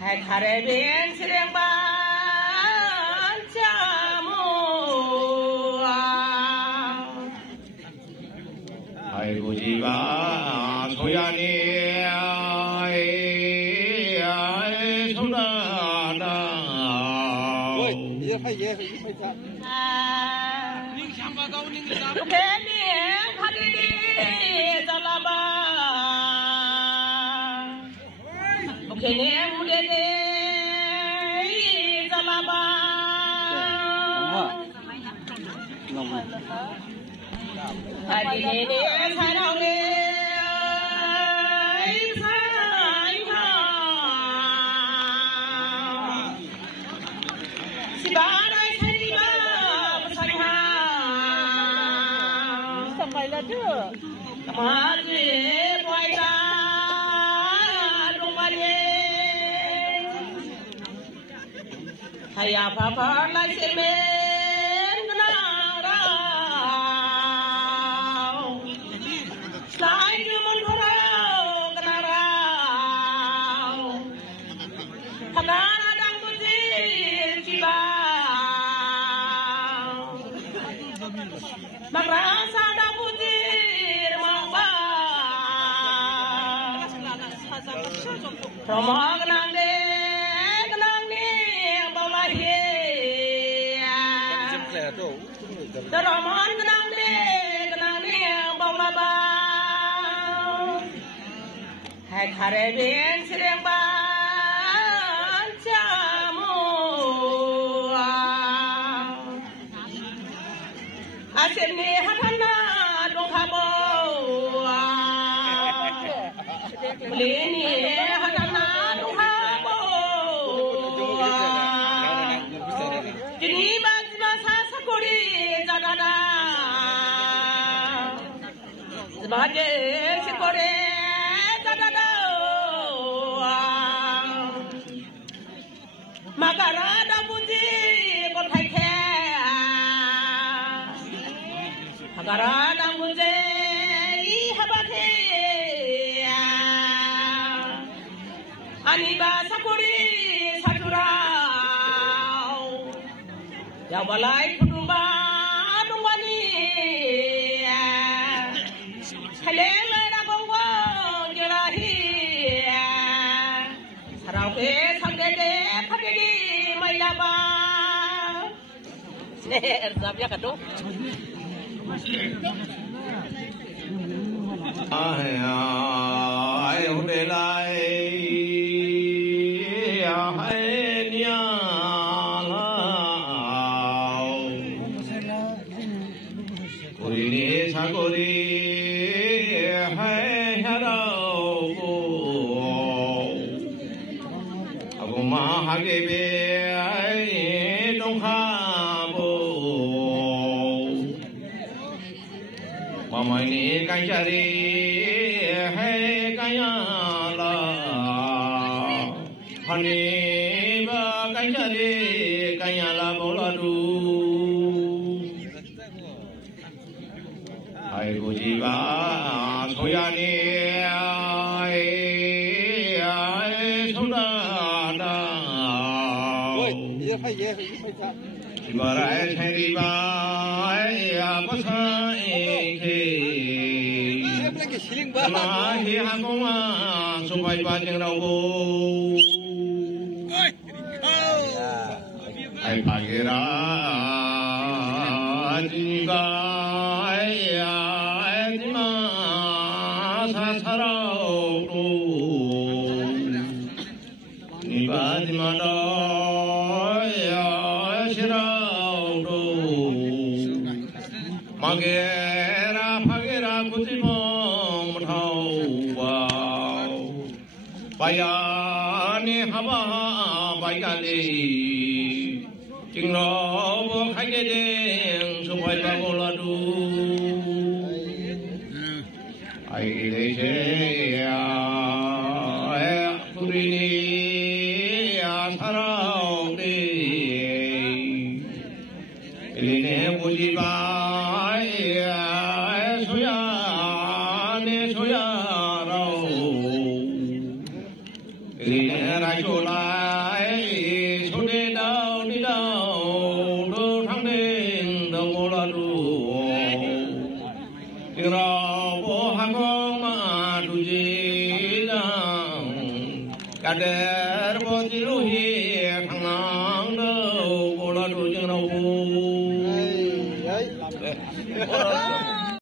hai khare ben sireng ban jamu hai buji ba soya ni ai sona da oi ye hai cha ning sham ba dau ning sham ke ni khadi zalaba ke ni mude de zalaba ai ni sai dau ni Mari poida rumale haya papa la semen nara sai mon thora kanara kanara dang buji jiba magrasa dang buji Romang nang de bawa he. Romang nang de bawa ba. Hai khare ben sireng ban jamu. Asin ni hakana dong habo. Lini hakana dong habo. Jadi bahasa sakuri jadana. Sebagai sakuri jadana. Makara dah puji kotai ke. Makara dah puji habake. Aniba sakuri saturau ya balai kudumba dungwani helele na gongwa gerahi sarauke samdede khadedi mailaba erzabya kado ai hodelai Sagori hai harau aguma hagebe ai dongha bo mamai ni kanjari hai kayala hani ba kanjari kayala boladu hai buji ba soya ni ai sona da oi ye hai cha ibarai thai ba ai apasa ke siapa lagi siling ba ma hi hangoma sobai ba jeng rau bo oi ai pagera jinga Magera phagera kutimong thau wow bayani haba bayani jinglo bo khage deng subai ba goladu ai le che ya purini ya tharau de eline buji ba soya rau eline rai chỗ lại số đi đâu đâu thắng đến đâu có là đủ rồi bố hàng con mà đủ gì rằng cả đời bố chỉ lu hi thằng nắng đâu có là đủ chừng đâu